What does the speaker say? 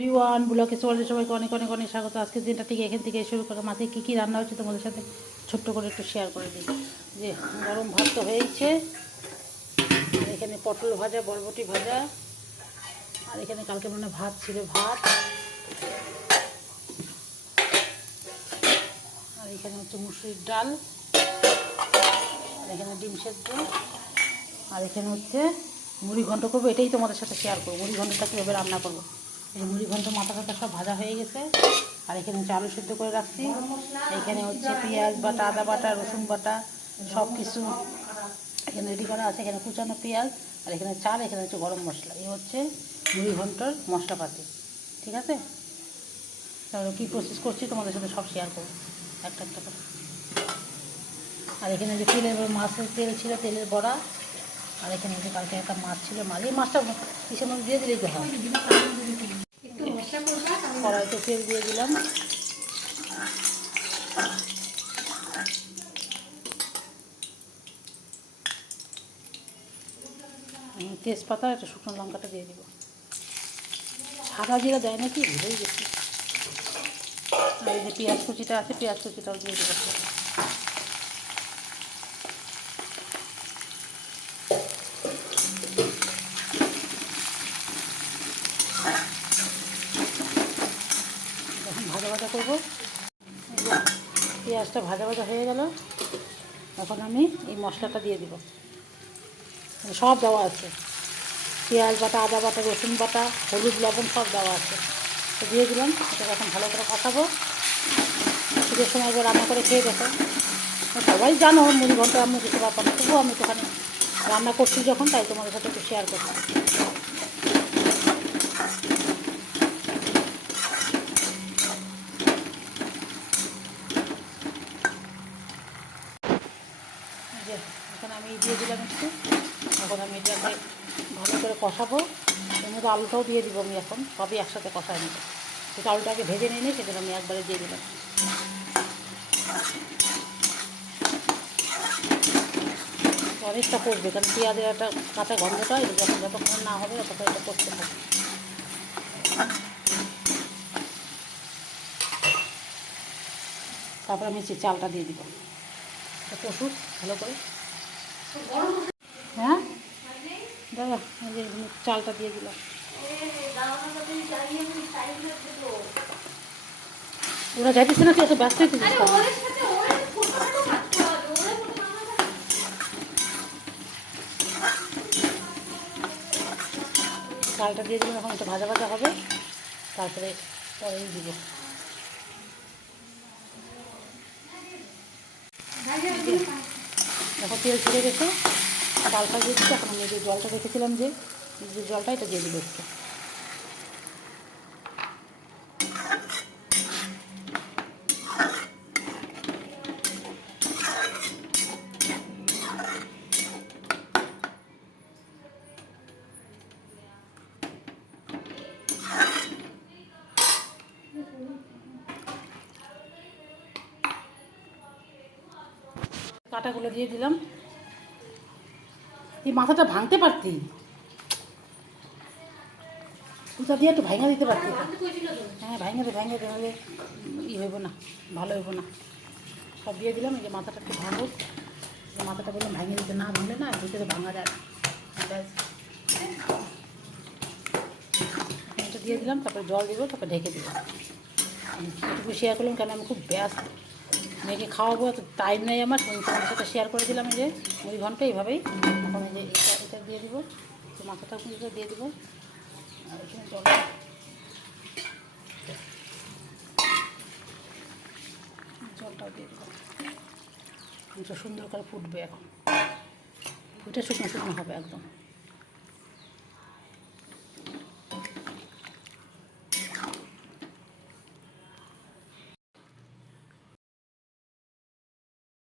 Everyone ব্লগে চলে সবাইকে অনেক অনেক অনেক স্বাগত। আজকের দিনটা ঠিক এখান থেকে শুরু করে মাঝে কী কী রান্না হচ্ছে তোমাদের সাথে ছোট্ট করে একটু শেয়ার করে দিই। যে গরম ভাত তো হয়েছে, আর এখানে পটল ভাজা, বরবটি ভাজা, আর এখানে কালকে মনে ভাত ছিল, ভাত, আর এখানে হচ্ছে মুসুরির ডাল, আর এখানে ডিম সেদ্ধ, আর এখানে হচ্ছে মুড়ি ঘন্ট করবো। এটাই তোমাদের সাথে শেয়ার করবো, মুড়ি ঘন্টটা কীভাবে রান্না করবো। এই মুড়ি ঘন্ট মাথা টাথা সব ভাজা হয়ে গেছে, আর এখানে হচ্ছে আলু সেদ্ধ করে রাখছি। এখানে হচ্ছে পেঁয়াজ বাটা, আদা বাটা, রসুন বাটা সব কিছু এখানে রেডি করা আছে। এখানে কুচানো পেঁয়াজ, আর এখানে চাল, এখানে হচ্ছে গরম মশলা। এই হচ্ছে মুড়ি ঘন্টর মশলাপাতি, ঠিক আছে। তাহলে কী প্রসেস করছি তোমাদের সাথে সব শেয়ার করবো একটা একটা করে। আর এখানে যে তেলের মাছের তেল ছিল, তেলের বড়া, আর এখানে যে কালকে একটা মাছ ছিল, মাছ, এই মাছটা কিসের মধ্যে দিয়ে দিলেই তো হয়। কড়াইতে তেল দিয়ে দিলাম, তেজপাতা, একটা শুকনো লঙ্কাটা দিয়ে দিব। সাদা জিরা দেয় নাকি ভুলেই গেছি। আর এই যে পেঁয়াজ কুচিটা আছে, পেঁয়াজ কুচিটাও দিয়ে দেবো। এখন ভাজা ভাজা করবো। পেঁয়াজটা ভাজা ভাজা হয়ে গেল, এখন আমি এই মশলাটা দিয়ে দিব। সব দেওয়া আছে, পেঁয়াজ বাটা, আদা বাটা, রসুন বাটা, হলুদ, লবণ সব দেওয়া আছে। তো দিয়ে দিলাম। এটাকে এখন ভালো করে কষাবো। শীতের সময় রান্না করে খেয়ে দেখো। সবাই জানো মুড়ি ঘন্টা আমি কিছু ব্যাপার না, তবুও আমি ওখানে রান্না করছি যখন, তাই তোমাদের সাথে একটু শেয়ার করছি। যে এখন আমি দিয়ে দিলাম একটু। এখন আমি এটাকে ভালো করে কষাবো। এর মধ্যে আলুটাও দিয়ে দিব আমি, এখন সবই একসাথে কষায় নেব। সেটা আলুটাকে ভেজে নিয়ে নিই, সেটা আমি একবারে দিয়ে দিলাম। অনেকটা কষবে, কারণ পেঁয়াজের একটা কাঁচা গন্ধটা যখন যতক্ষণ না হবে ততক্ষণ এটা কষতে থাকে। তারপর আমি চালটা দিয়ে দিব, কষুক ভালো করে। হ্যাঁ দাদা, এই যে চালটা দিয়ে দিলাম। ওরা যাইতেছে না, তুই এত ব্যস্ত হইতেছিস। চালটা দিয়ে দিলাম, এখন একটু ভাজা ভাজা হবে, তারপরে পরেই দিব। দেখো তেল ছেড়ে গেছে, চালটা দিয়ে দিচ্ছি। এখন আমি যে জলটা রেখেছিলাম, যে জলটা, এটা দিয়ে দিব একটু। কাঁটাগুলো দিয়ে দিলাম। এই মাথাটা ভাঙতে পারতি, কুচা দিয়ে একটু ভাঙা দিতে পারতি। হ্যাঁ, ভাঙে তাহলে হইব না, ভালো হইব না। সব দিয়ে দিলাম। এই যে মাথাটা একটু ভাঙুক, মাথাটা বললাম ভাঙে দিতে, না ভাঙলে না ভিতরে ভাঙা যায়। এটা দিয়ে দিলাম, তারপরে জল দিব, তারপরে ঢেকে দিলাম। এটুকু শেয়ার করলাম, কেন আমি খুব ব্যস্ত, মেয়েকে খাওয়াবো, এত টাইম নেই আমার। তোমাদের সাথে শেয়ার করে দিলাম এই যে মুড়ি ঘন্টা এইভাবেই। এখন এই যে এটা দিয়ে দিব, মাথাটা দিয়ে দিব, আর এখানে জলটাও দিয়ে দেবো। সুন্দর করে ফুটবে, এখন ফুটে শুকনো শুকনো হবে একদম।